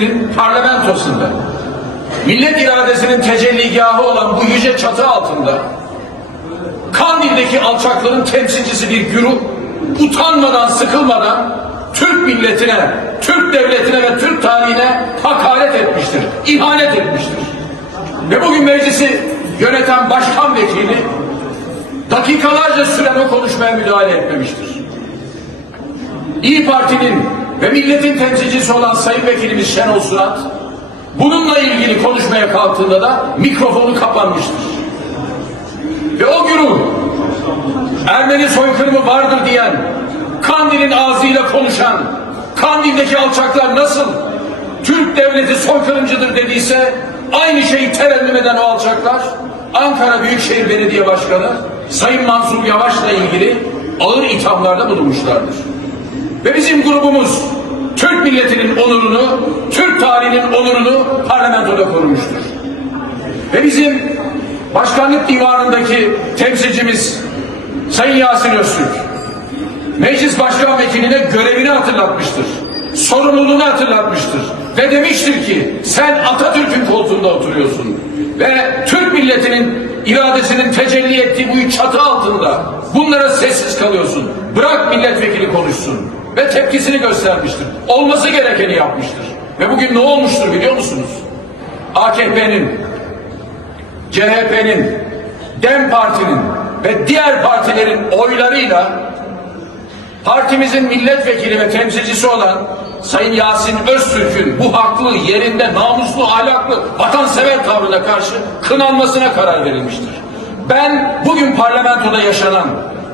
milletinin parlamentosunda, millet iradesinin tecelligahı olan bu yüce çatı altında, Kandil'deki alçaklığın temsilcisi bir güruh, utanmadan, sıkılmadan Türk milletine, Türk devletine ve Türk tarihine hakaret etmiştir, ihanet etmiştir. Ve bugün meclisi yöneten başkan vekili dakikalarca süren o konuşmaya müdahale etmemiştir. İyi Parti'nin ve milletin temsilcisi olan Sayın Vekilimiz Şenol Suat bununla ilgili konuşmaya kalktığında da mikrofonu kapanmıştır. Ve o güruh Ermeni soykırımı vardır diyen, Kandil'in ağzıyla konuşan, Kandil'deki alçaklar nasıl Türk devleti soykırımcıdır dediyse aynı şeyi terennüm eden o alçaklar Ankara Büyükşehir Belediye Başkanı Sayın Mansur Yavaş'la ilgili ağır ithamlarda bulunmuşlardır. Ve bizim grubumuz Türk milletinin onurunu, Türk tarihinin onurunu parlamentoda korumuştur. Ve bizim başkanlık divanındaki temsilcimiz Sayın Yasin Öztürk, meclis başkan vekiline görevini hatırlatmıştır. Sorumluluğunu hatırlatmıştır. Ve demiştir ki sen Atatürk'ün koltuğunda oturuyorsun. Ve Türk milletinin iradesinin tecelli ettiği bu çatı altında bunlara sessiz kalıyorsun. Bırak milletvekili konuşsun. Ve tepkisini göstermiştir. Olması gerekeni yapmıştır. Ve bugün ne olmuştur biliyor musunuz? AKP'nin CHP'nin, DEM Parti'nin ve diğer partilerin oylarıyla partimizin milletvekili ve temsilcisi olan Sayın Yasin Öztürk'ün bu haklı, yerinde, namuslu, ahlaklı, vatansever tavrına karşı kınanmasına karar verilmiştir. Ben bugün parlamentoda yaşanan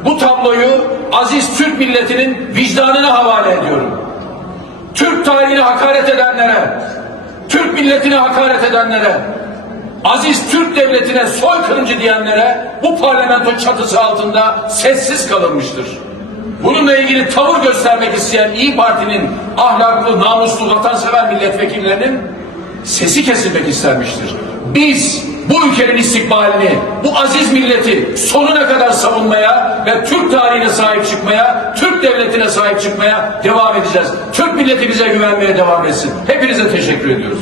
bu tabloyu aziz Türk milletinin vicdanına havale ediyorum. Türk tarihine hakaret edenlere, Türk milletine hakaret edenlere, aziz Türk devletine soykırımcı diyenlere bu parlamento çatısı altında sessiz kalınmıştır. Bununla ilgili tavır göstermek isteyen İyi Parti'nin ahlaklı, namuslu, vatansever milletvekillerinin sesi kesilmek istenmiştir. Biz bu ülkenin istikbalini, bu aziz milleti sonuna kadar savunmaya ve Türk tarihine sahip çıkmaya, Türk devletine sahip çıkmaya devam edeceğiz. Türk milleti bize güvenmeye devam etsin. Hepinize teşekkür ediyoruz.